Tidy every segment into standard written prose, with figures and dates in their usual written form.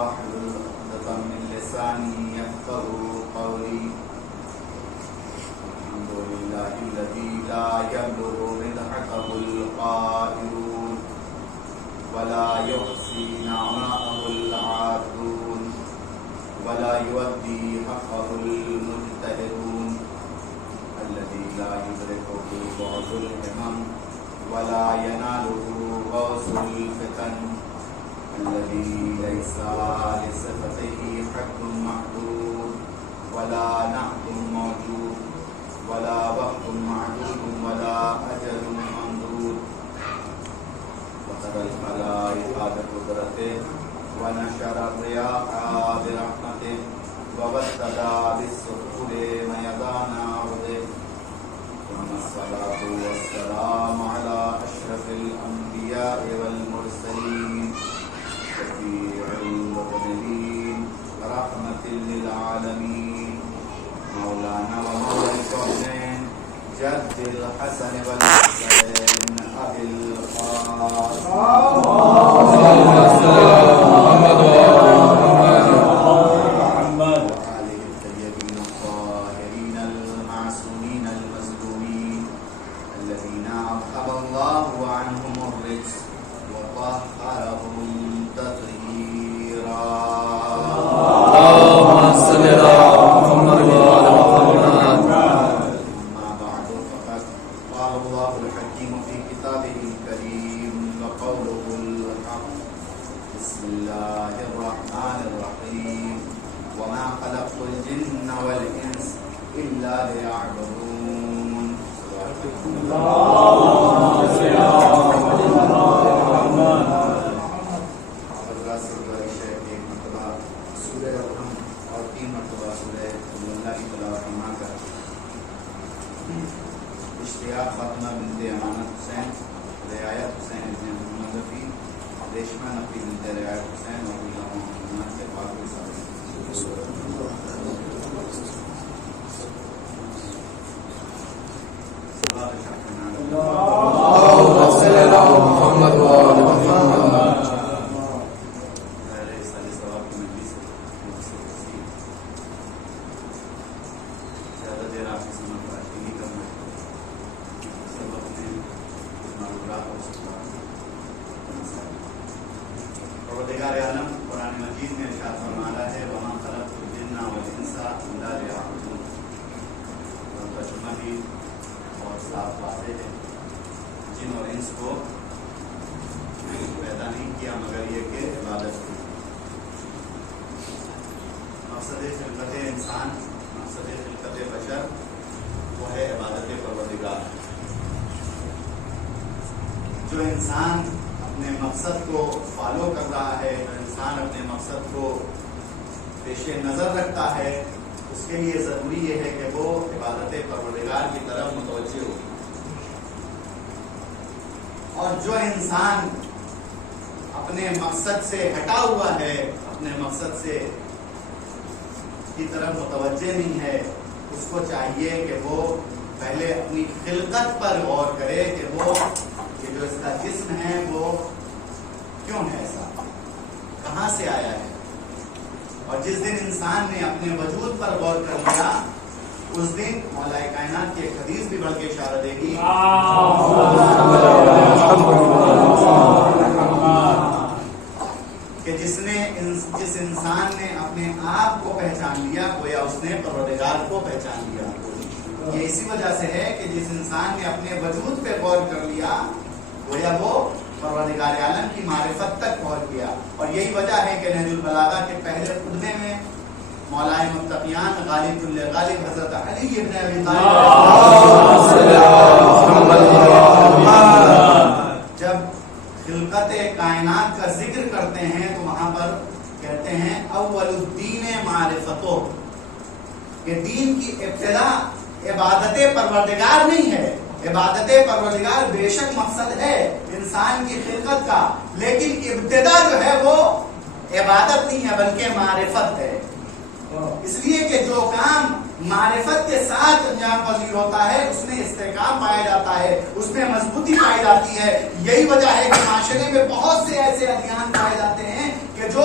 واحلل عقدة من لساني يفقهوا قولي. الحمد لله الذي لا يبلغ مدحته القائلون ولا يحصي نعماءه العادون ولا يؤدي حقه المجتهدون. الذي لا يدركه بعض الهمم ولا يناله غوث الفتن. الذي ليس لصفته حد محدود ولا نعت موجود ولا وقت معدود ولا أجل ممدود. وترى الخلائق بقدرته ونشر الرياح برحمته وبدد بالسحور ميدان أرضه. ثم الصلاة والسلام على أشرف الأنبياء والمرسلين شفيع المذنبين رحمة للعالمين مولانا ومولى الكونين جد الحسن والحسين أبي القاسم محمد وآله الطيبين الطاهرين المعصومين المظلومين الذين أذهب الله عنهم الرجس وطهرهم تطهيرا. اللهم صل على محمد وعلى محمد. أما بعد فقد قال الله الحكيم في كتابه الكريم وقوله الحق. بسم الله الرحمن الرحيم. وما خلقت الجن والإنس إلا ليعبدون. اشتیاق فاطمہ بنت امانت حسین، رعایت حسین ابن محمد رفیع، ریشمہ نفی بنت رعایت حسین اور محمد سے پاک اللهم صل على محمد وعلى محمد. پروردگار عالم قرآن مجید میں ارشاد فرمایا ہے وما خلقت الجن والانس الا ليعبدون. ترجمہ بھی بہت صاف واضح ہے. جن اور انس کو پیدا نہیں کیا مگر یہ کہ عبادت کی. مقصد خلقت انسان، مقصد خلقت بشر وہ ہے عبادت پروردگار. جو انسان اپنے مقصد کو فالو کر رہا ہے، جو انسان اپنے مقصد کو پیش نظر رکھتا ہے، اس کے لیے ضروری یہ ہے کہ وہ عبادت پروردگار کی طرف متوجہ ہو. اور جو انسان اپنے مقصد سے ہٹا ہوا ہے، اپنے مقصد سے کی طرف متوجہ نہیں ہے، اس کو چاہیے کہ وہ پہلے اپنی خلقت پر غور کرے کہ وہ جو اس کا جسم ہے وہ کیوں ہے ایسا، کہاں سے آیا ہے. اور جس دن انسان نے اپنے وجود پر غور کر لیا، اس دن مولا کائنات کی ایک حدیث بھی بڑھ کے اشارہ دے گی کہ جس انسان نے اپنے آپ کو پہچان لیا گویا اس نے پروردگار کو پہچان لیا. یہ اسی وجہ سے ہے کہ جس انسان نے اپنے وجود پہ غور کر لیا گویا وہ پروردگار عالم کی معرفت تک پہنچ گیا. اور یہی وجہ ہے کہ نہج البلاغہ کے پہلے خطبے میں مولا متقیان غالب الغالب حضرت علی ابن ابی طالب جب خلقت کائنات کا ذکر کرتے ہیں تو وہاں پر کہتے ہیں اول الدین معرفتو، کہ دین کی ابتدا عبادت پروردگار نہیں ہے. عبادت پروردگار بے شک مقصد ہے انسان کی خلقت کا، لیکن ابتدا جو ہے وہ عبادت نہیں ہے بلکہ معرفت ہے. اس لیے کہ جو کام معرفت کے ساتھ انجام پذیر ہوتا ہے اس میں استحکام پایا جاتا ہے، اس میں مضبوطی پائی جاتی ہے. یہی وجہ ہے کہ معاشرے میں بہت سے ایسے ادیان پائے جاتے ہیں کہ جو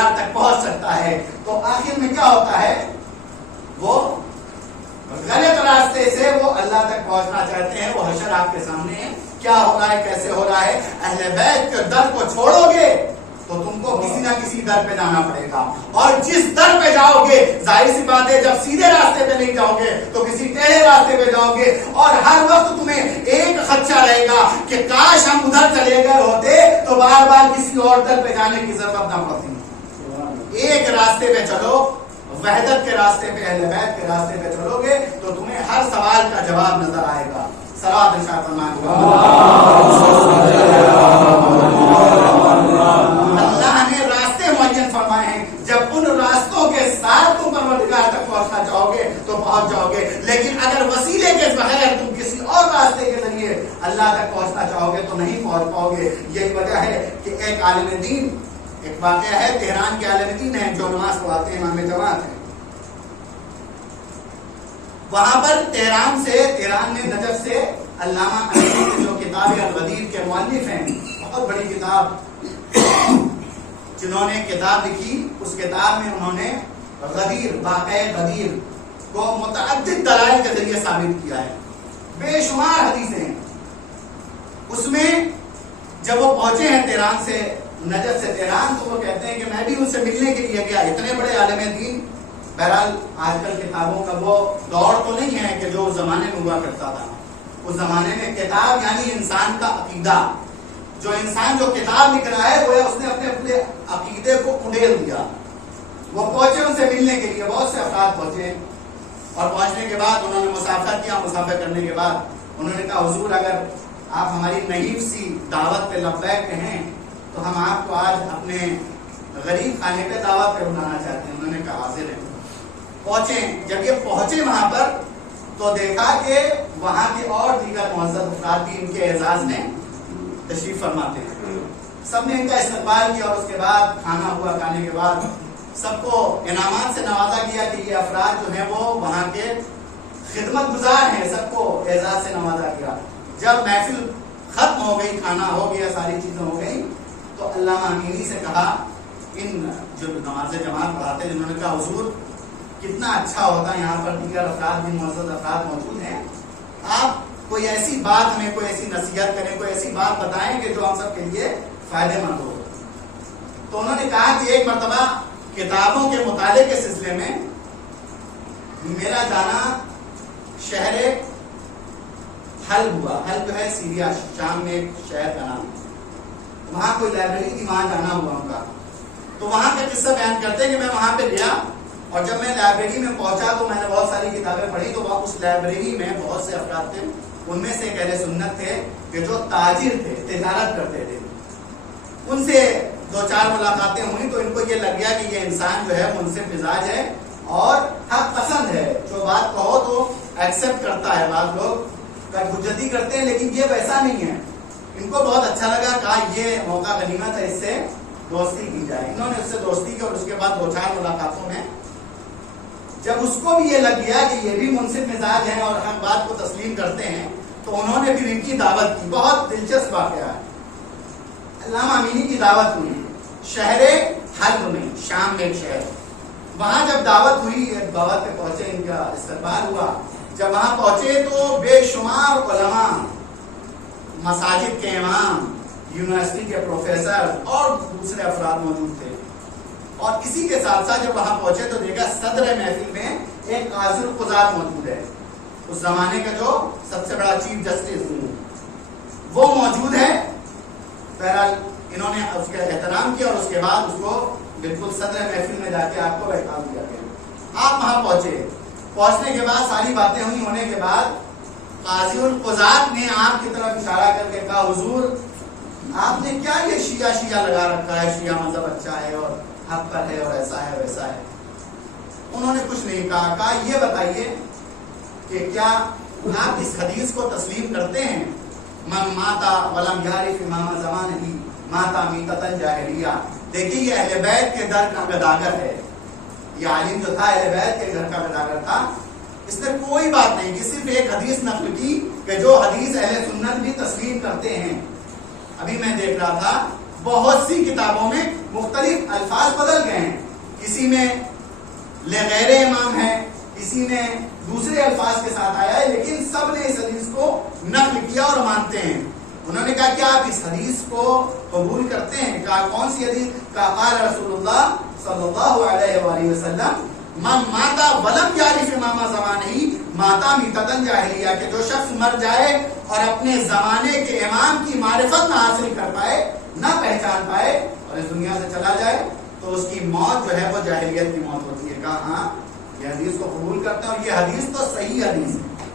پروردگار تک پہنچ سکتا ہے. تو آخر میں کیا ہوتا ہے؟ وہ غلط راستے سے وہ اللہ تک پہنچنا چاہتے ہیں. وہ حشر آپ کے سامنے ہے. کیا ہو رہا ہے, کیسے ہو رہا ہے؟ اہل بیت کے در کو چھوڑو گے تو تم کو کسی نہ کسی در پہ جانا پڑے گا, اور جس در پہ جاؤ گے ظاہر سی بات ہے جب سیدھے راستے پہ نہیں جاؤ گے تو کسی ٹیڑھے راستے پہ جاؤ گے, اور ہر وقت تمہیں ایک خدشہ رہے گا کہ کاش ہم ادھر چلے گئے ہوتے تو بار بار کسی اور در پہ جانے کی ضرورت نہ پڑتی. ایک راستے پہ چلو, وحدت کے راستے پہ, اہل بیت کے راستے پہ چلو گے تو تمہیں ہر سوال کا جواب نظر آئے گا. صلوات ارشاد فرمائیں. اللہ نے راستے معین فرمائے ہیں, جب ان راستوں کے ساتھ تم پروردگار تک پہنچنا چاہو گے تو پہنچ جاؤ گے, لیکن اگر وسیلے کے بغیر تم کسی اور راستے کے ذریعے اللہ تک پہنچنا چاہو گے تو نہیں پہنچ پاؤ گے. یہی وجہ ہے کہ ایک عالم دین, ایک واقعہ ہے, تہران کے عالم دین ہیں جو نماز پڑھاتے ہیں, امام جماعت ہیں. وہاں پر تہران میں نجف سے علامہ کی جو کتاب الغدیر کے مؤلف ہیں, بہت بڑی کتاب جنہوں نے کتاب لکھی, اس کتاب میں انہوں نے غدیر, واقعہ غدیر کو متعدد دلائل کے ذریعے ثابت کیا ہے. بے شمار حدیثیں ہیں اس میں. جب وہ پہنچے ہیں تہران سے, نجف سے تہران, تو وہ کہتے ہیں کہ میں بھی ان سے ملنے کے لیے گیا. اتنے بڑے عالم دین. بہرحال آج کل کتابوں کا وہ دور تو نہیں ہے کہ جو اس زمانے میں ہوا کرتا تھا. اس زمانے میں کتاب یعنی انسان کا عقیدہ. جو انسان جو کتاب لکھ رہا ہے وہ اس نے اپنے اپنے عقیدے کو اڈیل دیا. وہ پہنچے ان سے ملنے کے لیے, بہت سے افراد پہنچے, اور پہنچنے کے بعد انہوں نے مسافر کیا. مسافر کرنے کے بعد انہوں نے کہا حضور اگر آپ ہماری نحیف سی دعوت پہ لبیک کہیں تو ہم آپ کو آج اپنے غریب خانے پہ دعوت پہ بلانا چاہتے ہیں. انہوں نے کہا حاضر ہیں. پہنچے. جب یہ پہنچے وہاں پر تو دیکھا کہ وہاں کے اور دیگر معزز افراد بھی ان کے اعزاز میں تشریف فرماتے ہیں. سب نے ان کا استقبال کیا, اور اس کے بعد کھانا ہوا. کھانے کے بعد سب کو انعامات سے نوازا گیا کہ یہ افراد جو ہیں وہ وہاں کے خدمت گزار ہیں. سب کو اعزاز سے نوازا گیا. جب محفل ختم ہو گئی, کھانا ہو گیا, ساری چیزیں ہو گئی, تو علامہ امینی سے کہا, ان جو نماز جماعت پڑھاتے ہیں, جنہوں نے کہا حضور کتنا اچھا ہوتا ہے یہاں پر دیگر افراد بھی معزز افراد موجود ہیں, آپ کوئی ایسی بات ہمیں, کوئی ایسی نصیحت کریں, کوئی ایسی بات بتائیں کہ جو ہم سب کے لیے فائدے مند ہو. تو انہوں نے کہا کہ ایک مرتبہ کتابوں کے مطالعے کے سلسلے میں میرا جانا شہر حلب ہوا. حلب جو ہے سیریا, شام میں ایک شہر کا نام. وہاں کوئی لائبریری تھی, وہاں جانا ہوا ان کا. تو وہاں کا قصہ بیان کرتے ہیں کہ میں وہاں پہ گیا, اور جب میں لائبریری میں پہنچا تو میں نے بہت ساری کتابیں پڑھی. تو اس لائبریری میں بہت سے افراد تھے. ان میں سے ایک اہل سنت تھے کہ جو تاجر تھے, تجارت کرتے تھے. ان سے دو چار ملاقاتیں ہوئی تو ان کو یہ لگ گیا کہ یہ انسان جو ہے منصف مزاج ہے اور حق پسند ہے. جو بات کہو تو ایکسپٹ کرتا ہے. بعض لوگ حجتی کرتے ہیں لیکن یہ ویسا نہیں ہے. ان کو بہت اچھا لگا, کہا یہ موقع غنیمت ہے, اس سے دوستی کی جائے. انہوں نے اس سے دوستی کی, اور اس کے بعد دو چار ملاقاتوں میں جب اس کو بھی یہ لگ گیا کہ یہ بھی منصف مزاج ہیں اور ہم بات کو تسلیم کرتے ہیں, تو انہوں نے پھر ان کی دعوت کی. بہت دلچسپ واقعہ ہے. علامہ امینی کی دعوت ہوئی شہر حلب میں, شام میں ایک شہر. وہاں جب دعوت ہوئی, ایک دعوت پہ پہنچے, ان کا استقبال ہوا. جب وہاں پہنچے تو بے شمار علماء, مساجد کے امام, یونیورسٹی کے پروفیسر اور دوسرے افراد موجود تھے. اور اسی کے ساتھ ساتھ جب وہاں پہنچے تو دیکھا صدر محفل میں ایک قاضی القضات موجود ہے. اس زمانے کا جو سب سے بڑا چیف جسٹس وہ موجود ہے. بہرحال انہوں نے اس کا احترام کیا, اور اس کے بعد اس کو بالکل صدر محفل میں جا کے آپ کو بیٹھا دیا گیا. آپ وہاں پہنچے. پہنچنے کے بعد ساری باتیں ہوئی. ہونے کے بعد قاضی القضات نے آپ کی طرف اشارہ کر کے کہا حضور آپ نے کیا یہ شیعہ لگا رکھا ہے, شیعہ مذہب اچھا ہے اور حق پر ہے اور ایسا ہے ویسا ہے. انہوں نے کچھ نہیں کہا. کہا یہ بتائیے کہ کیا آپ اس حدیث کو تسلیم کرتے ہیں, من ماتا ولم یعرف امام زمانہ ماتا میتۃ جاہلیہ. دیکھیے یہ اہل بیت کے در کا گداگر ہے. یہ عالم جو تھا اہل بیت کے گھر کا گداگر تھا. اس نے کوئی بات نہیں کی, صرف ایک حدیث نقل کی کہ جو حدیث اہل سنت بھی تسلیم کرتے ہیں. ابھی میں دیکھ رہا تھا بہت سی کتابوں میں مختلف الفاظ بدل گئے ہیں، کسی میں لغیر امام ہے، کسی میں دوسرے الفاظ کے ساتھ آیا ہے، لیکن سب نے اس حدیث کو نقل کیا اور مانتے ہیں۔ انہوں نے کہا کیا آپ اس حدیث کو قبول کرتے ہیں؟ کہا کون سی حدیث؟ کہا قال رسول اللہ صلی اللہ علیہ وآلہ وسلم من ماتا ولم یعرف امام زمانہ ماتا میتۃ جاہلیہ، کہ جو شخص مر جائے اور اپنے زمانے کے امام کی معرفت نہ حاصل کر پائے، نہ پہچان پائے اور اس دنیا سے چلا جائے تو اس کی موت جو ہے وہ جاہلیت کی موت ہوتی ہے۔ کہا ہاں یہ حدیث کو قبول کرتے ہیں، اور یہ حدیث تو صحیح حدیث ہے۔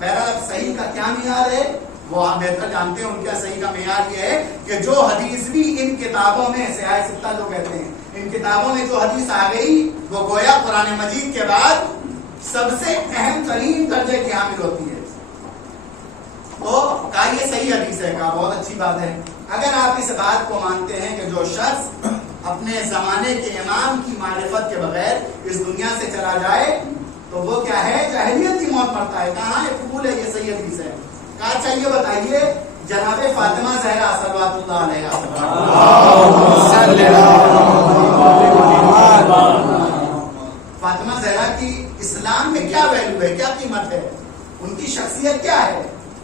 بہرحال اب صحیح کا کیا معیار ہے وہ آپ بہتر جانتے ہیں، ان کا صحیح کا معیار یہ ہے کہ جو حدیث بھی ان کتابوں میں صحیح ستہ جو کہتے ہیں، ان کتابوں میں جو حدیث آ گئی وہ گویا قرآن مجید کے بعد سب سے اہم ترین درجے کی حامل ہوتی ہے۔ تو کہا یہ صحیح حدیث ہے، کہا بہت اچھی بات ہے۔ اگر آپ اس بات کو مانتے ہیں کہ جو شخص اپنے زمانے کے امام کی معرفت کے بغیر اس دنیا سے چلا جائے تو وہ کیا ہے؟ جاہلیت کی موت مرتا ہے۔ کہاں یہ قبول ہے، یہ صحیح حدیث ہے۔ کہا اچھا یہ بتائیے جناب فاطمہ زہرا صلوات اللہ علیہا فاطمہ زہرا کی اسلام میں کیا ویلیو ہے، کیا قیمت ہے، ان کی شخصیت کیا ہے؟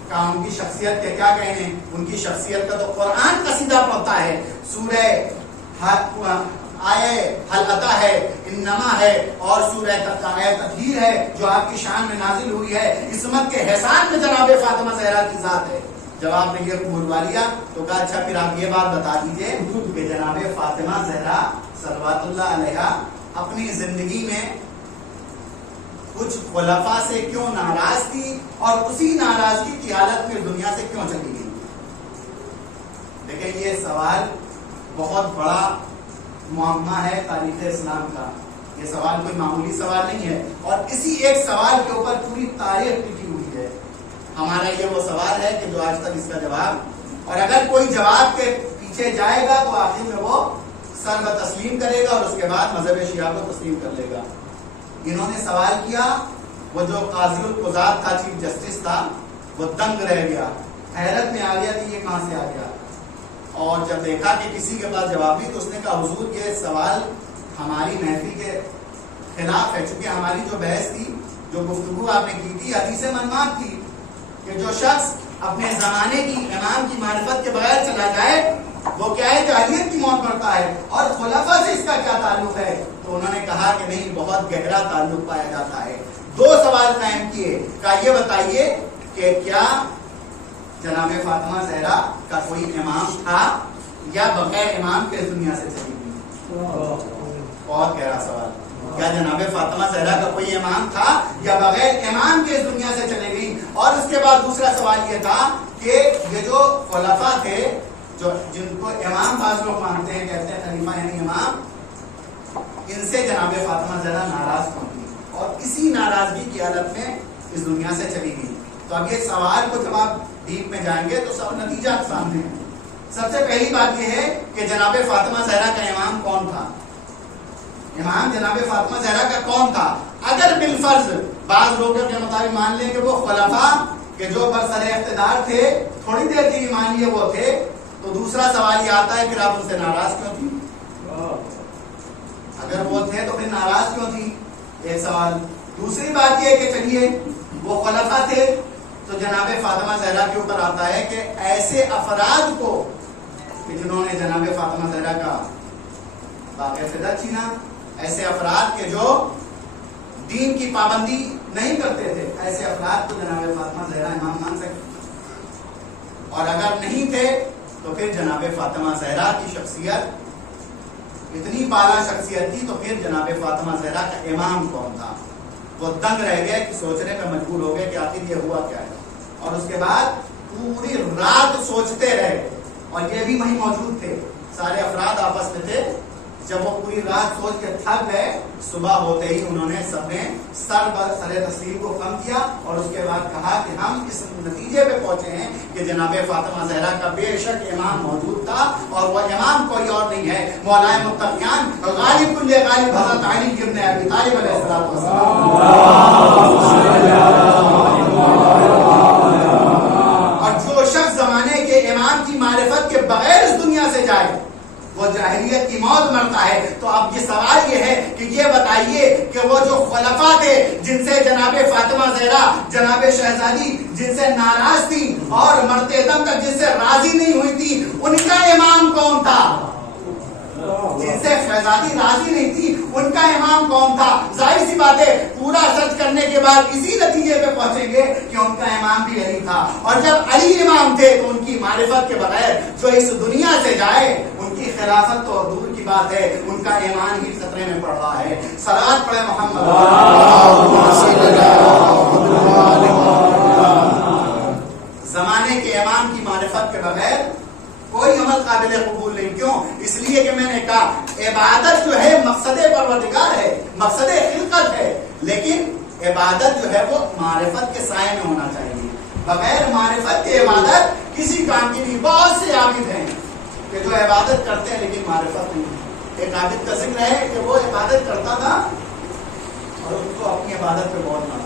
کہا ان کی شخصیت کے کیا کہنے، ان کی شخصیت کا تو قرآن قصیدہ پڑھتا ہے، سورہ آئے حل عطا ہے، انما ہے، اور سورہ تطہیر ہے جو آپ کی شان میں نازل ہوئی ہے، عصمت کے احسان میں جناب فاطمہ زہرا کی ذات ہے۔ جب آپ نے یہ قبول لیا تو کہا اچھا پھر آپ یہ بات بتا دیجئے کہ جناب فاطمہ زہرا صلوات اللہ علیہا اپنی زندگی میں کچھ خلفاء سے کیوں ناراض تھی اور اسی ناراضگی کی حالت میں دنیا سے کیوں چلی گئی؟ لیکن یہ سوال بہت بڑا معمہ ہے تاریخ اسلام کا، یہ سوال کوئی معمولی سوال نہیں ہے، اور اسی ایک سوال کے اوپر پوری تاریخ ٹکی ہوئی ہے۔ ہمارا یہ وہ سوال ہے کہ جو آج تک اس کا جواب، اور اگر کوئی جواب کے پیچھے جائے گا تو آخر میں وہ سر تسلیم کرے گا اور اس کے بعد مذہب شیعہ کو تسلیم کر لے گا۔ انہوں نے سوال کیا، وہ جو قاضی القضات تھا، چیف جسٹس تھا، وہ دنگ رہ گیا، حیرت میں آ گیا کہ یہ کہاں سے آ گیا، اور جب دیکھا کہ کسی کے پاس جواب نہیں تو اس نے کہا حضور یہ سوال ہماری محفل کے خلاف ہے، چونکہ ہماری جو بحث تھی، جو گفتگو آپ نے کی تھی، حدیث منمات تھی کہ جو شخص اپنے زمانے کی امام کی معرفت کے بغیر چلا جائے وہ کیا ہے؟ جاہلیت کی موت مرتا ہے، اور خلفاء سے اس کا کیا تعلق ہے؟ تو انہوں نے کہا کہ نہیں، بہت گہرا تعلق پایا جاتا ہے۔ دو سوال قائم کیے، کہا یہ بتائیے کہ کیا جناب فاطمہ زہرا کا کوئی امام تھا یا بغیر امام کے اس دنیا سے چلی گئی؟ بہت گہرا سوال۔ کیا جناب فاطمہ زہرا کا کوئی امام تھا یا بغیر امام کے اس دنیا سے چلے گئی؟ اور اس کے بعد دوسرا سوال یہ تھا کہ یہ جو خلفاء تھے، جو جن کو امام بعض لوگ مانتے ہیں، کہتے ہیں خلیفہ یعنی امام، ان سے جناب فاطمہ زہرا ناراض ہوئی اور اسی ناراضگی کی حالت میں اس دنیا سے چلی گئی۔ تو اب یہ سوال کو جب آپ ڈیپ میں جائیں گے تو سب نتیجہ سامنے ہے۔ سب سے پہلی بات یہ ہے کہ جناب فاطمہ زہرا کا امام کون تھا؟ امام جناب فاطمہ زہرا کا کون تھا؟ اگر بالفرض بعض لوگوں کے مطابق مان لیں کہ وہ خلفاء کہ جو برسر اقتدار تھے، تھوڑی دیر کے لیے مان لیے وہ تھے، تو دوسرا سوال یہ آتا ہے پھر آپ ان سے ناراض کیوں تھی؟ اگر وہ تھے تو پھر ناراض کیوں تھی؟ ایک سوال۔ دوسری بات یہ کہ چلیے وہ خلفاء تھے تو جناب فاطمہ زہرا کے اوپر آتا ہے کہ ایسے افراد کو کہ جنہوں نے جناب فاطمہ زہرا کا باقی فدا چھینا، ایسے افراد کے جو دین کی پابندی نہیں کرتے تھے، ایسے افراد کو جناب فاطمہ زہرا امام مان سکتے، اور اگر نہیں تھے تو پھر جناب فاطمہ زہرا کی شخصیت اتنی بالا شخصیت تھی تو پھر جناب فاطمہ زہرا کا امام کون تھا؟ وہ دنگ رہ گئے کہ سوچنے پر مجبور ہو گئے کہ آخر یہ ہوا کیا ہے، اور اس کے بعد پوری رات سوچتے رہے، اور یہ بھی وہیں موجود تھے، سارے افراد آپس میں تھے۔ جب وہ پوری رات سوچ کے تھک گئے، صبح ہوتے ہی انہوں نے سب نے سر تسلیم کو خم کیا اور اس کے بعد کہا کہ ہم اس نتیجے پہ پہنچے ہیں کہ جناب فاطمہ زہرا کا بے شک امام موجود تھا، اور وہ امام کوئی اور نہیں ہے، مولا متقیان غالب کل غالب حضرت علی ابن ابی طالب علیہ السلام۔ اور جو شخص زمانے کے امام کی معرفت کے بغیر اس دنیا سے جائے جاہلیت کی موت مرتا ہے. تو اب یہ سوال یہ ہے کہ یہ بتائیے کہ وہ جو خلفاء تھے جن سے جناب فاطمہ زہرا جناب شہزادی جن سے ناراض تھی اور مرتے دم تک جن سے راضی نہیں ہوئی تھی, ان کا امام کون تھا؟ جن سے شہزادی راضی نہیں تھی ان کا امام کون تھا؟ ظاہر سی بات ہے پورا سرچ کرنے کے بعد اسی نتیجے پہ پہنچیں گے کہ ان کا امام بھی علی تھا. اور جب علی امام تھے تو ان کی معرفت کے بغیر جو اس دنیا سے جائے ان کی خلافت تو دور کی بات ہے, ان کا ایمان ہی خطرے میں پڑ رہا ہے. صلوات پڑھے محمد. زمانے کے امام کی معرفت کے بغیر کوئی عمل قابل قبول نہیں. کیوں؟ اس لیے کہ میں نے کہا عبادت جو ہے مقصد پروردگار ہے, مقصد خلقت ہے, لیکن عبادت جو ہے وہ معرفت کے سائے میں ہونا چاہیے. بغیر معرفت کے عبادت کسی کام کی نہیں. بہت سے عابد ہیں کہ جو عبادت کرتے ہیں لیکن معرفت نہیں. ایک عابد کا ذکر ہے کہ وہ عبادت کرتا تھا اور اس کو اپنی عبادت پہ بہت ناز,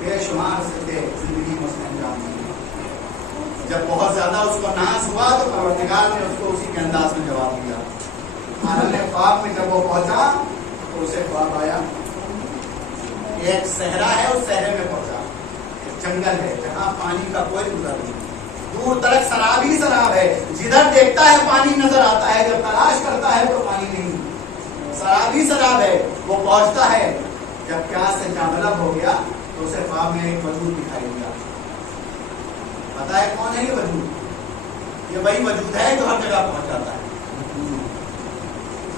بے شمار سے تھے زندگی میں اس نے انجام دیا. جب بہت زیادہ اس کو ناز ہوا تو پروردگار نے اس کو اسی کے انداز میں جواب دیا. عالم خواب میں جب وہ پہنچا تو اسے خواب آیا, ایک صحرا ہے, اس صحرے میں پہنچا, ایک جنگل ہے جہاں پانی کا کوئی گزر نہیں, دور تک سراب ہی سراب ہے, جدھر دیکھتا ہے پانی نظر آتا ہے, جب تلاش کرتا ہے تو پانی نہیں, سراب ہی سراب ہے. وہ پہنچتا ہے, جب پیاس سے جانب ہو گیا تو اسے خواب میں ایک وجود دکھائی دیا. پتا ہے کون ہے یہ وجود؟ یہ وہی وجود ہے جو ہر جگہ پہنچ جاتا ہے,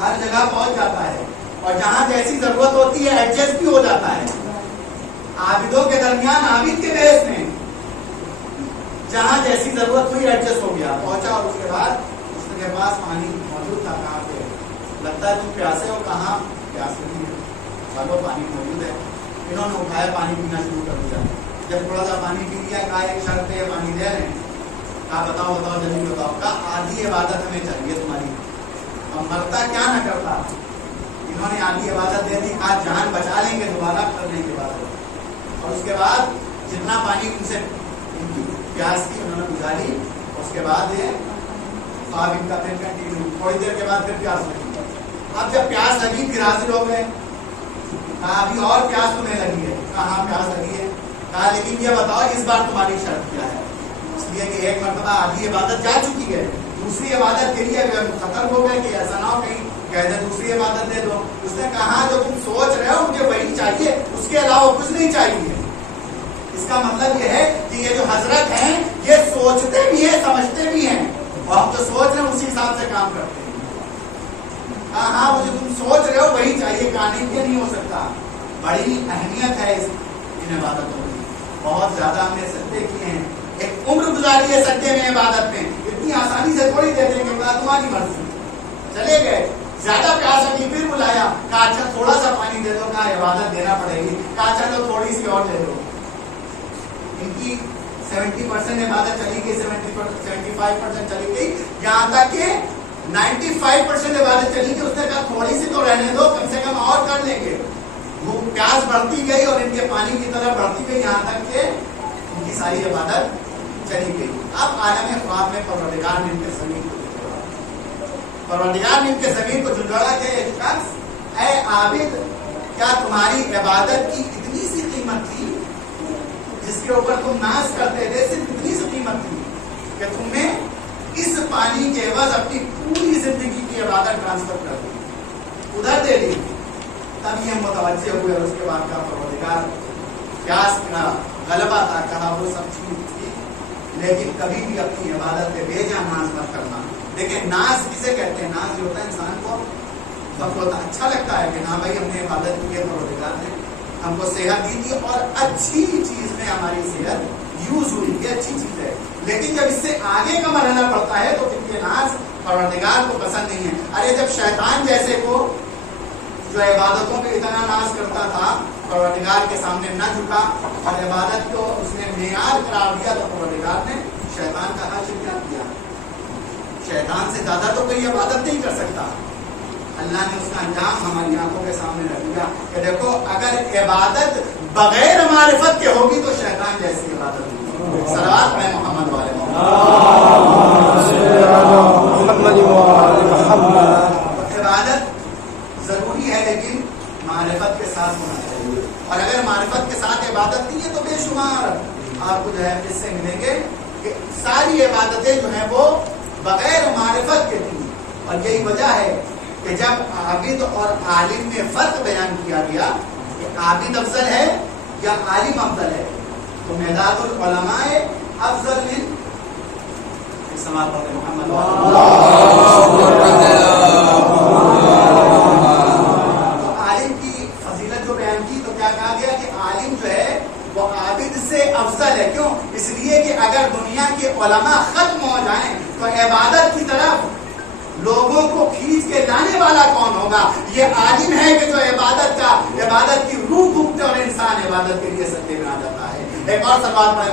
ہر جگہ پہنچ جاتا ہے, اور جہاں جیسی ضرورت ہوتی ہے ایڈجسٹ بھی ہو جاتا ہے. عابدوں کے درمیان عابد کے بیس میں جہاں جیسی ضرورت ہوئی ایڈجسٹ ہو گیا, پہنچا, اور اس کے بعد اس کے پاس پانی موجود تھا. کہاں پہ؟ لگتا ہے تم پیاسے ہو, کہاں پیاس لگی ہے, چلو پانی موجود ہے. انہوں نے اٹھایا, پانی پینا شروع کر دیا. جب تھوڑا سا پانی پی لیا, کہا ایک شرط ہے پانی دے رہے ہیں, کہا بتاؤ بتاؤ جلدی بتاؤ. کہا آدھی عبادت ہمیں چاہیے تمہاری, اب مرتا کیا نہ کرتا. انہوں نے آدھی عبادت دے دی, کہا جان بچا لیں گے دوبارہ کرنے کی بات. اور اس کے بعد جتنا پانی ان سے ان کی پیاس کی انہوں نے بجھا لی. اس کے بعد یہ خواب ان کا پھر کنٹینیو, تھوڑی دیر کے بعد پھر پیاس لگی. اب جب پیاس لگی پھر حاضر ہو گئے, کہا ابھی اور پیاس تمہیں لگی ہے, کہاں پیاس لگی ہے. کہا لیکن یہ بتاؤ اس بار تمہاری شرط کیا ہے؟ اس لیے کہ ایک مرتبہ آدھی عبادت جا چکی ہے, دوسری عبادت کے لیے ختم ہو گئے کہ ایسا نہ ہو کہیں کہتے دوسری عبادت دے دو. اس نے کہا جو تم سوچ رہے ہو مجھے وہی چاہیے, اس کے علاوہ کچھ نہیں چاہیے. اس کا مطلب یہ ہے کہ یہ جو حضرت ہیں یہ سوچتے بھی ہیں, سمجھتے بھی ہیں, اور ہم جو سوچ رہے ہیں اسی حساب سے کام کرتے ہیں. ہاں وہ جو تم سوچ رہے ہو وہی چاہیے, کہانی بھی نہیں ہو سکتا. بڑی اہمیت ہے ان عبادتوں کی, بہت زیادہ ہم نے سجدے کیے ہیں, ایک عمر گزاری ہے سجدے میں, عبادت میں. اتنی آسانی سے تھوڑی دے دیں گے, تمہاری مرضی, چلے گئے. زیادہ پیاس لگی, پھر بلایا, کہا اچھا تھوڑا سا پانی دے دو, کہا عبادت دینا پڑے گی, کہا چلو تھوڑی سی اور دے دو. ان کی 70% عبادت چلی گئی, 75% چلی گئی, یہاں تک کہ 95% عبادت چلی گئی. اس نے کہا تھوڑی سی تو رہنے دو, کم سے کم اور کر لیں گے. وہ پیاس بڑھتی گئی اور ان کے پانی کی طرف بڑھتی گئی, یہاں تک کہ ان کی ساری عبادت چلی گئی. اب عالم خواب میں پروردگار نے ان کے زمین کو جھنجھوڑا کہ شخص اے عابد, کیا تمہاری عبادت کی اتنی سی قیمت تھی جس کے اوپر تم ناز کرتے تھے, صرف اتنی سی قیمت تھی کہ تم نے اس پانی کے عوض اپنی پوری زندگی کی عبادت ٹرانسفر کر دی, ادھر دے دی. تب یہ متوجہ ہوئے, اور اس کے بعد کا پروردگار پیاس کا غلبہ تھا, کہا وہ سب چیز تھی لیکن کبھی بھی اپنی عبادت پہ بے جا ناز مت کرنا. لیکن ناز کسے کہتے ہیں؟ ناز جو ہوتا ہے انسان کو سب کو اچھا لگتا ہے کہ ہاں بھائی ہم نے عبادت کی ہے, پروردگار نے ہم کو صحت دی تھی اور اچھی چیز میں ہماری صحت یوز ہوئی, یہ اچھی چیز ہے. لیکن جب اس سے آگے کا مرحلہ پڑتا ہے تو پھر یہ ناز پروردگار کو پسند نہیں ہے. ارے جب شیطان جیسے کو جو عبادتوں پہ اتنا ناز کرتا تھا پروردگار کے سامنے نہ جھکا اور عبادت کو اس نے معیار قرار دیا, تو پروردگار نے شیطان کا حشر کیا کیا. شیطان سے زیادہ تو کوئی عبادت نہیں کر سکتا. اللہ نے اس کا انجام ہماری آنکھوں کے سامنے رکھ دیا کہ دیکھو اگر عبادت بغیر معرفت کے ہوگی تو شیطان جیسی عبادت ہوگی. صلوات میں محمد والے محمد وآل محمد. عبادت ضروری ہے لیکن معرفت کے ساتھ ہونا چاہیے. اور اگر معرفت کے ساتھ عبادت نہیں ہے تو بے شمار آپ کو جو ہے اس سے ملیں گے کہ ساری عبادتیں جو ہیں وہ بغیر معرفت کے تھیں. اور یہی وجہ ہے کہ جب عابد اور عالم میں فرق بیان کیا گیا کہ عابد افضل ہے یا عالم افضل ہے تو میدان العلماء افضل من سماعت محمد. تو عالم کی فضیلت جو بیان کی تو کیا کہا گیا کہ عالم جو ہے وہ عابد سے افضل ہے. کیوں؟ اس لیے کہ اگر دنیا کے علماء ختم ہو جائیں تو عبادت کی طرف لوگوں کو کھینچ کے لانے والا کون ہوگا؟ یہ عالم ہے کہ جو عبادت کی روح پھونکتے اور انسان عبادت کے لیے سجدے میں آ جاتا ہے. ایک اور سوال پڑھیں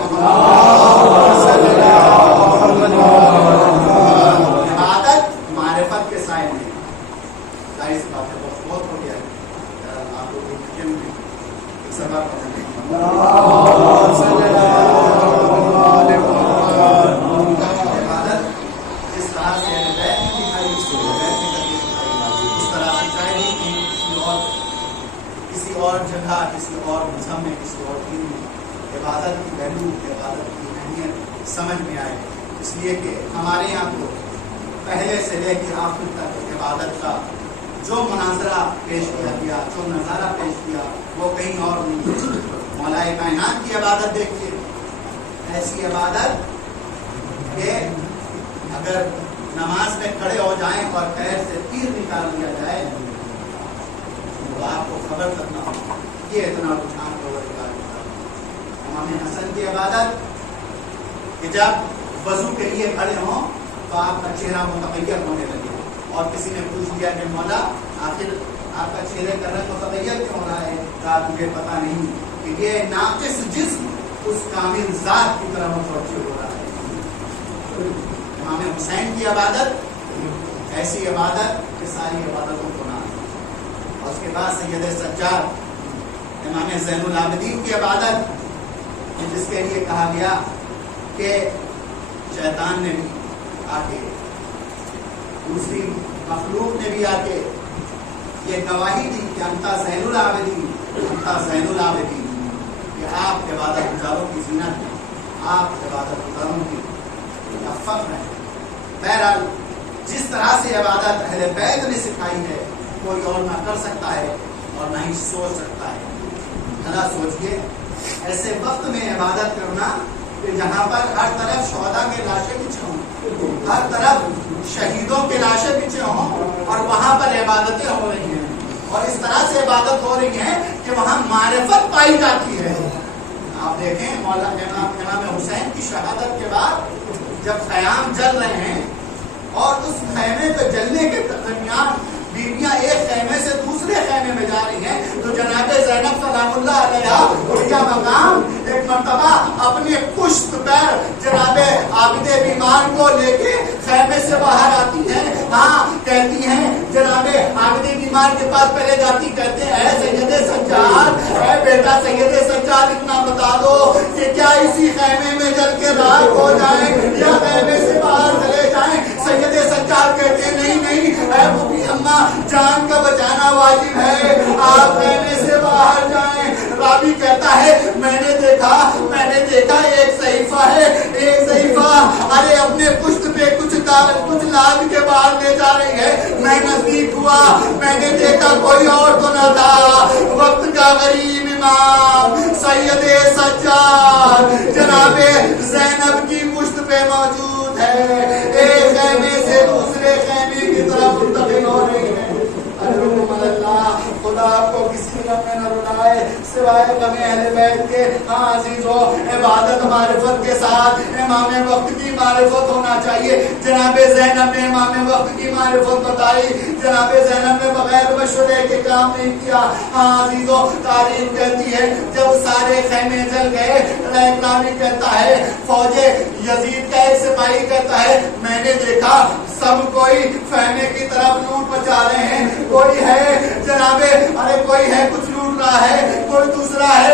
عبادت معرفت کے سائے میں ظاہر سی بات ہے بہت ہو گیا آپ لوگ ایک سوال پڑھیں عبادت اس طرح سے کسی اور جگہ کسی اور مذہب میں کسی اور دین میں عبادت کی ویلیو عبادت کی اہمیت سمجھ میں آئے. اس لیے کہ ہمارے یہاں تو پہلے سے لے کے آخر تک عبادت کا جو مناظرہ پیش کیا گیا جو نظارہ پیش کیا وہ کہیں اور نہیں. مولا کائنات کی عبادت دیکھیے ایسی عبادت کہ اگر نماز میں کھڑے ہو جائیں اور پیر سے تیر نکال دیا جائے تو آپ کو خبر تک نہ ہو. یہ اتنا رجحان ہوگا. امام حسن کی عبادت کہ جب وضو کے لیے کھڑے ہوں تو آپ کا چہرہ متغیر ہونے لگے اور کسی نے پوچھ لیا کہ مولا آخر آپ کا چہرے کا رنگ متغیر کیوں ہو رہا ہے؟ کہا مجھے پتا نہیں کہ یہ ناقص جسم اس کامل ذات کی طرح متوجہ ہو رہا ہے. امام حسین کی عبادت ایسی عبادت کہ ساری عبادتوں کو نہ. اور اس کے بعد سید سجاد امام زین العابدین کی عبادت جس کے لیے کہا گیا کہ شیطان نے بھی آ کے دوسری مخلوق نے بھی آ کے یہ گواہی دی کہ انتا زین العابدین انتا زین العابدین کہ آپ عبادت گزاروں کی زینت ہیں آپ عبادت گزاروں کی فخر ہیں. بہرحال جس طرح سے عبادت اہل بیت نے سکھائی ہے کوئی اور نہ کر سکتا ہے اور نہ ہی سوچ سکتا ہے. ذرا سوچئے ایسے وقت میں عبادت کرنا کہ جہاں پر ہر طرف شہداء کے لاشیں بچھے ہوں ہر طرف شہیدوں کے لاشیں بچھے ہوں اور وہاں پر عبادتیں ہو رہی ہیں اور اس طرح سے عبادت ہو رہی ہیں کہ وہاں معرفت پائی جاتی ہے. آپ دیکھیں مولانا امام حسین کی شہادت کے بعد جب خیام جل رہے ہیں اور اس خیمے پہ جلنے کے درمیان بیویاں ایک خیمے سے دوسرے خیمے میں جا رہی ہیں تو جناب زینب سلام اللہ علیہا ان کا مقام ایک مرتبہ اپنے پشت پر جناب عابد بیمار کو لے کے خیمے سے باہر آتی ہیں. ہاں کہتی ہیں جناب عابد بیمار کے پاس پہلے جاتی کہتے ہیں اے سید سجاد اے بیٹا سید سجاد اتنا بتا دو کہ کیا اسی خیمے میں جل کے راکھ ہو جائیں یا خیمے سے باہر چلے جائیں. سید سجاد کہتے ہیں نہیں نہیں اے بوبی اماں جان کا بچانا واجب ہے آپ خیمے سے باہر جائیں. راوی کہتا ہے میں نے دیکھا ایک صحیفہ ہے ایک صحیفہ ارے اپنے پشت پہ کچھ لاد کے باہر لے جا رہی ہے. میں نزدیک ہوا میں نے دیکھا کوئی اور تو نہ تھا وقت کا غریب امام سید سجاد جناب زینب کی پشت پہ موجود ہے. ایک خیمے سے دوسرے خیمے کی طرف منتقل ہو رہی ہے. اللہ خدا آپ کو کسی غم میں نہ رلائے سوائے غم اہل بیت کے. ہاں عزیزو عبادت معرفت کے ساتھ امام وقت کی معرفت ہونا چاہیے. جناب زینب نے امام وقت کی معرفت بتائی. جناب زینب نے بغیر مشورے کے کام نہیں کیا. ہاں عزیزو تاریخ کہتی ہے جب سارے خیمے جل گئے راوی کہتا ہے فوج یزید کا ایک سپاہی کہتا ہے میں نے دیکھا سب کوئی خیمے کی طرف لوٹ مچا رہے ہیں. کوئی ہے جناب ارے کوئی ہے کچھ لوٹ رہا ہے کوئی دوسرا ہے